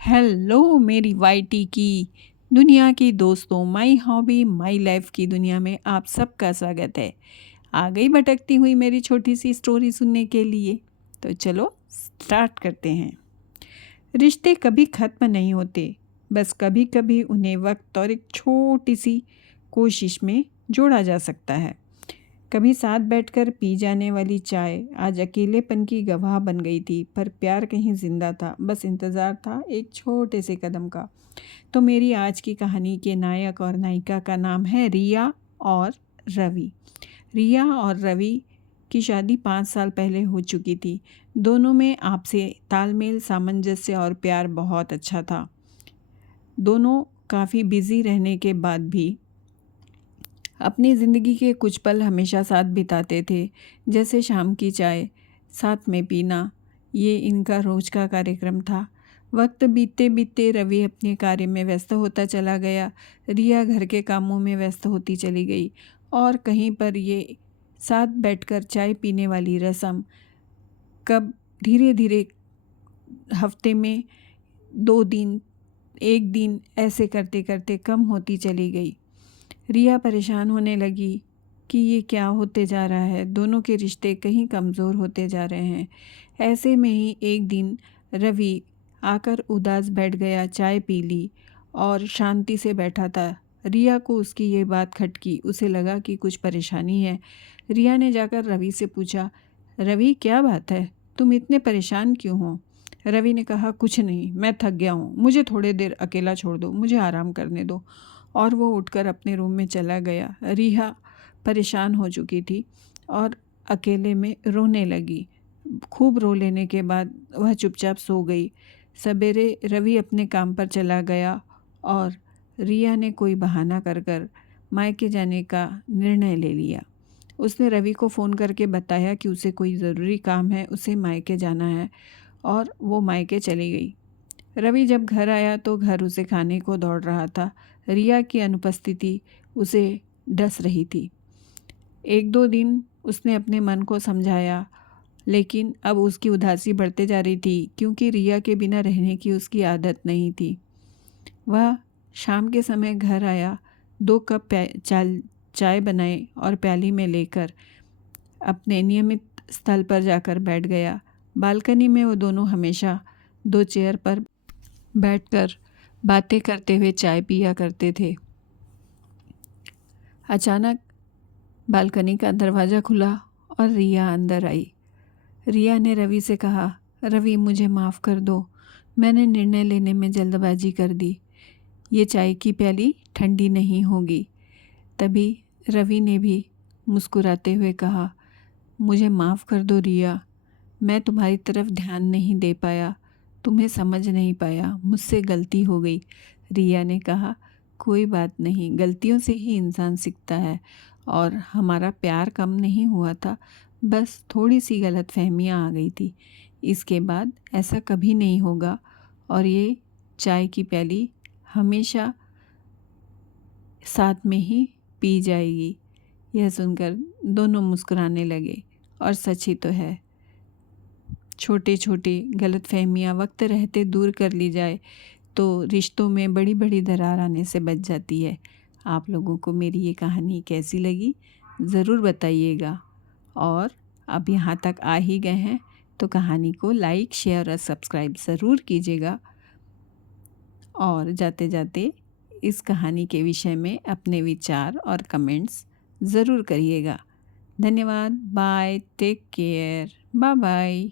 Hello मेरी YT की दुनिया की दोस्तों, माई हॉबी माई लाइफ की दुनिया में आप सबका स्वागत है। आ गई भटकती हुई मेरी छोटी सी स्टोरी सुनने के लिए। तो चलो स्टार्ट करते हैं। रिश्ते कभी ख़त्म नहीं होते, बस कभी कभी उन्हें वक्त और एक छोटी सी कोशिश में जोड़ा जा सकता है। कभी साथ बैठकर पी जाने वाली चाय आज अकेलेपन की गवाह बन गई थी, पर प्यार कहीं जिंदा था, बस इंतज़ार था एक छोटे से कदम का। तो मेरी आज की कहानी के नायक और नायिका का नाम है रिया और रवि। रिया और रवि की शादी 5 साल पहले हो चुकी थी। दोनों में आपसे तालमेल, सामंजस्य और प्यार बहुत अच्छा था। दोनों काफ़ी बिजी रहने के बाद भी अपनी ज़िंदगी के कुछ पल हमेशा साथ बिताते थे, जैसे शाम की चाय साथ में पीना। ये इनका रोज़ का कार्यक्रम था। वक्त बीतते बीतते रवि अपने कार्य में व्यस्त होता चला गया, रिया घर के कामों में व्यस्त होती चली गई, और कहीं पर ये साथ बैठकर चाय पीने वाली रस्म कब धीरे धीरे हफ्ते में 2 दिन, 1 दिन ऐसे करते करते कम होती चली गई। रिया परेशान होने लगी कि ये क्या होते जा रहा है, दोनों के रिश्ते कहीं कमज़ोर होते जा रहे हैं। ऐसे में ही एक दिन रवि आकर उदास बैठ गया, चाय पी ली और शांति से बैठा था। रिया को उसकी ये बात खटकी, उसे लगा कि कुछ परेशानी है। रिया ने जाकर रवि से पूछा, रवि क्या बात है, तुम इतने परेशान क्यों हो? रवि ने कहा, कुछ नहीं, मैं थक गया हूँ, मुझे थोड़ी देर अकेला छोड़ दो, मुझे आराम करने दो। और वो उठकर अपने रूम में चला गया। रिया परेशान हो चुकी थी और अकेले में रोने लगी। खूब रो लेने के बाद वह चुपचाप सो गई। सवेरे रवि अपने काम पर चला गया और रिया ने कोई बहाना कर कर मायके जाने का निर्णय ले लिया। उसने रवि को फ़ोन करके बताया कि उसे कोई ज़रूरी काम है, उसे मायके जाना है, और वो मायके चली गई। रवि जब घर आया तो घर उसे खाने को दौड़ रहा था। रिया की अनुपस्थिति उसे डस रही थी। 1-2 दिन उसने अपने मन को समझाया, लेकिन अब उसकी उदासी बढ़ते जा रही थी, क्योंकि रिया के बिना रहने की उसकी आदत नहीं थी। वह शाम के समय घर आया, 2 कप चाय बनाए और प्याली में लेकर अपने नियमित स्थल पर जाकर बैठ गया। बालकनी में वो दोनों हमेशा 2 चेयर पर बैठकर बातें करते हुए चाय पिया करते थे। अचानक बालकनी का दरवाज़ा खुला और रिया अंदर आई। रिया ने रवि से कहा, रवि मुझे माफ़ कर दो, मैंने निर्णय लेने में जल्दबाजी कर दी। ये चाय की प्याली ठंडी नहीं होगी। तभी रवि ने भी मुस्कुराते हुए कहा, मुझे माफ़ कर दो रिया, मैं तुम्हारी तरफ ध्यान नहीं दे पाया, तुम्हें समझ नहीं पाया, मुझसे गलती हो गई। रिया ने कहा, कोई बात नहीं, गलतियों से ही इंसान सीखता है, और हमारा प्यार कम नहीं हुआ था, बस थोड़ी सी गलतफहमियाँ आ गई थी। इसके बाद ऐसा कभी नहीं होगा, और ये चाय की प्याली हमेशा साथ में ही पी जाएगी। यह सुनकर दोनों मुस्कुराने लगे, और सच ही तो है, छोटे छोटे गलतफहमियाँ वक्त रहते दूर कर ली जाए तो रिश्तों में बड़ी बड़ी दरार आने से बच जाती है। आप लोगों को मेरी ये कहानी कैसी लगी ज़रूर बताइएगा, और अब यहाँ तक आ ही गए हैं तो कहानी को लाइक, शेयर और सब्सक्राइब ज़रूर कीजिएगा, और जाते जाते इस कहानी के विषय में अपने विचार और कमेंट्स ज़रूर करिएगा। धन्यवाद। Bye, take care, bye bye.